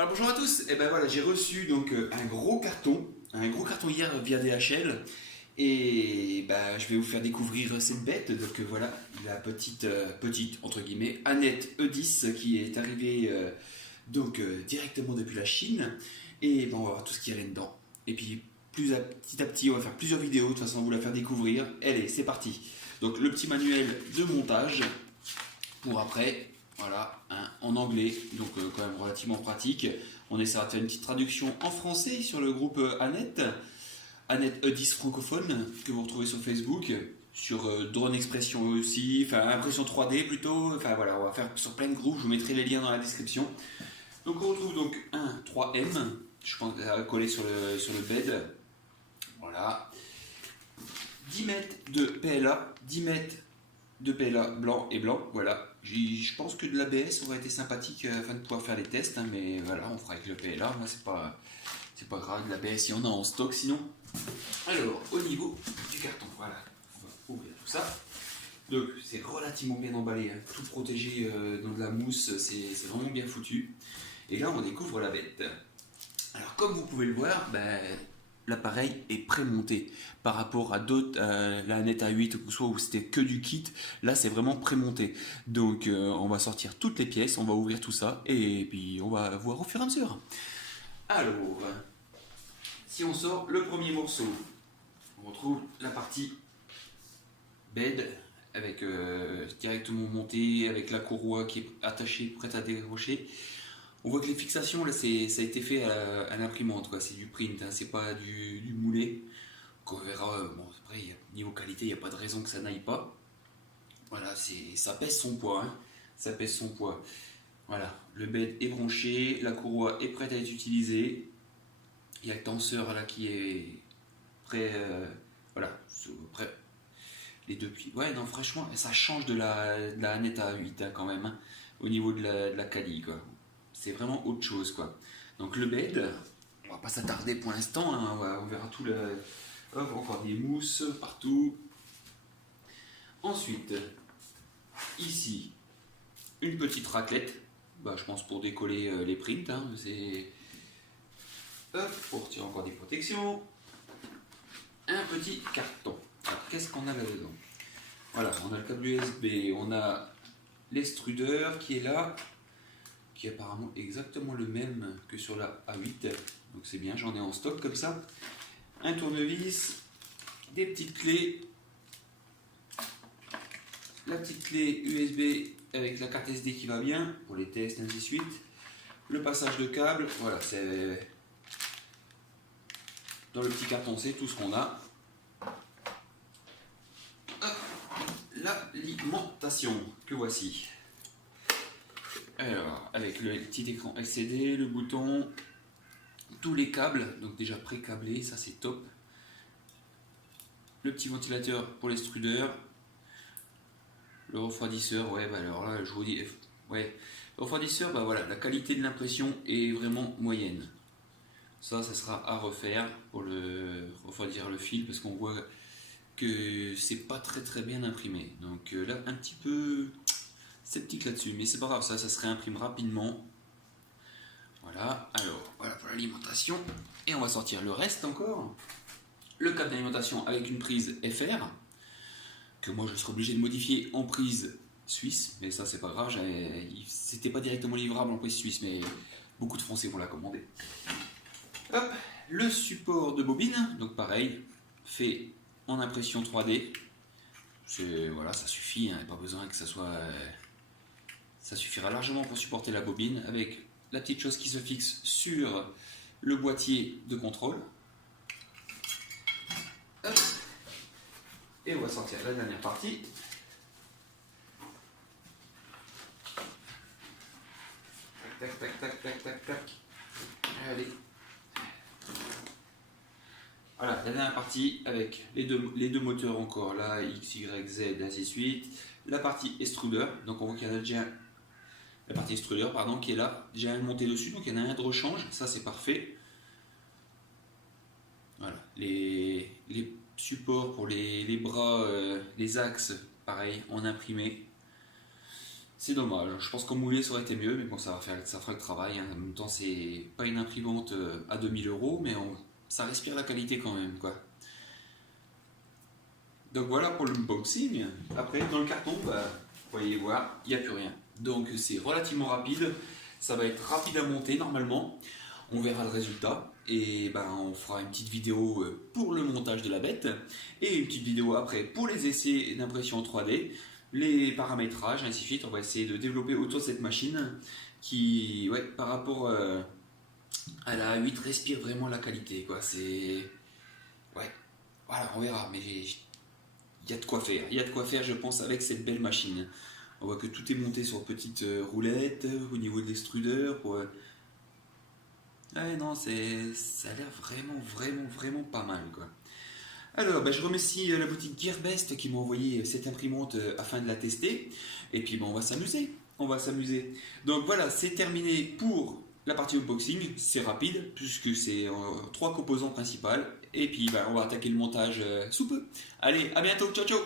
Alors bonjour à tous, et ben voilà, j'ai reçu donc un gros carton hier via DHL et ben, je vais vous faire découvrir cette bête. Donc voilà, la petite entre guillemets Annette E10 qui est arrivée directement depuis la Chine et ben, on va voir tout ce qu'il y a là-dedans. Et puis petit à petit, on va faire plusieurs vidéos, de toute façon, on va vous la faire découvrir. Allez, c'est parti. Donc le petit manuel de montage pour après. Voilà, hein, en anglais, donc quand même relativement pratique. On essaiera de faire une petite traduction en français sur le groupe Annette E10 francophone, que vous retrouvez sur Facebook, sur Drone Expression aussi, enfin impression 3D plutôt. Enfin voilà, on va faire sur plein de groupes, je vous mettrai les liens dans la description. Donc on retrouve donc un 3M, je pense coller sur le bed. Voilà. 10 mètres de PLA, 10 mètres de PLA blanc et blanc, voilà. Je pense que de l'ABS aurait été sympathique afin de pouvoir faire les tests, hein, mais voilà, on fera avec le PLA, moi c'est pas grave, de l'ABS il y en a en stock sinon. Alors, au niveau du carton, voilà, on va ouvrir tout ça. Donc c'est relativement bien emballé, hein, tout protégé dans de la mousse, c'est vraiment bien foutu. Et là on découvre la bête. Alors comme vous pouvez le voir, ben, l'appareil est prémonté par rapport à d'autres, la Annette A8 ou soit où c'était que du kit. Là c'est vraiment prémonté, donc on va sortir toutes les pièces, on va ouvrir tout ça et puis on va voir au fur et à mesure. Alors, si on sort le premier morceau, on retrouve la partie bed avec directement monté, avec la courroie qui est attachée, prête à dérocher. On voit que les fixations, là, ça a été fait à l'imprimante, quoi. C'est du print, hein, c'est pas du moulé. Qu'on verra, bon, après, niveau qualité, il n'y a pas de raison que ça n'aille pas. Voilà, ça pèse son poids, hein. Ça pèse son poids. Voilà, le bed est branché, la courroie est prête à être utilisée. Il y a le tenseur là qui est prêt, voilà, prêt. Les deux pieds. Ouais, non, franchement, ça change de la Annette A8 hein, quand même, hein, au niveau de la quali, quoi. C'est vraiment autre chose, quoi. Donc le bed, on va pas s'attarder pour l'instant, hein, on verra tout le. Hop, encore des mousses partout. Ensuite, ici, une petite raclette, bah, je pense pour décoller les prints, hein, c'est. Hop, pour retirer encore des protections. Un petit carton. Alors, qu'est-ce qu'on a là-dedans? Voilà, on a le câble USB, on a l'extrudeur qui est là, qui est apparemment exactement le même que sur la A8, donc c'est bien, j'en ai en stock comme ça. Un tournevis, des petites clés, la petite clé USB avec la carte SD qui va bien pour les tests, ainsi de suite. Le passage de câble, voilà, c'est dans le petit carton, c'est tout ce qu'on a. L'alimentation que voici. Alors, avec le petit écran LCD, le bouton, tous les câbles, donc déjà pré-câblés, ça c'est top. Le petit ventilateur pour l'extrudeur. Le refroidisseur, ouais, bah alors là, je vous dis, ouais, le refroidisseur, bah voilà, la qualité de l'impression est vraiment moyenne. Ça sera à refaire pour le refroidir le fil parce qu'on voit que c'est pas très bien imprimé. Donc là, un petit peu sceptique là-dessus, mais c'est pas grave, ça se réimprime rapidement. Voilà, alors voilà pour l'alimentation. Et on va sortir le reste encore. Le câble d'alimentation avec une prise FR, que moi je serai obligé de modifier en prise suisse, mais ça c'est pas grave, c'était pas directement livrable en prise suisse, mais beaucoup de Français vont la commander. Hop, le support de bobine, donc pareil, fait en impression 3D. Voilà, ça suffit, hein, pas besoin que ça soit. Ça suffira largement pour supporter la bobine avec la petite chose qui se fixe sur le boîtier de contrôle. Hop. Et on va sortir la dernière partie. Tac, tac, tac, tac, tac, tac. Allez. Voilà, la dernière partie avec les deux moteurs encore, là, X, Y, Z, ainsi de suite. La partie extruder, donc on voit qu'il y en a déjà la partie extruder, pardon, qui est là, déjà un monté dessus, donc il y en a un de rechange, ça c'est parfait. Voilà, les supports pour les bras, les axes, pareil, en imprimé. C'est dommage. Je pense qu'en moulé ça aurait été mieux, mais bon, ça fera le travail, hein. En même temps, c'est pas une imprimante à 2 000 euros, mais ça respire la qualité quand même, quoi. Donc voilà pour l'unboxing. Après, dans le carton, bah, vous voyez voir, il n'y a plus rien. Donc c'est relativement rapide. Ça va être rapide à monter normalement. On verra le résultat. Et ben, on fera une petite vidéo pour le montage de la bête. Et une petite vidéo après pour les essais d'impression 3D. Les paramétrages, ainsi de suite. On va essayer de développer autour de cette machine qui, ouais, par rapport à la A8, respire vraiment la qualité, quoi. C'est... Ouais, voilà, on verra. Mais il y a de quoi faire. Il y a de quoi faire, je pense, avec cette belle machine. On voit que tout est monté sur petite roulette au niveau de l'extrudeur. Ouais, non, ça a l'air vraiment, vraiment, vraiment pas mal, quoi. Alors, bah, je remercie la boutique Gearbest qui m'a envoyé cette imprimante afin de la tester. Et puis, bah, on va s'amuser. On va s'amuser. Donc voilà, c'est terminé pour la partie unboxing. C'est rapide puisque c'est trois composants principales. Et puis, bah, on va attaquer le montage sous peu. Allez, à bientôt. Ciao, ciao.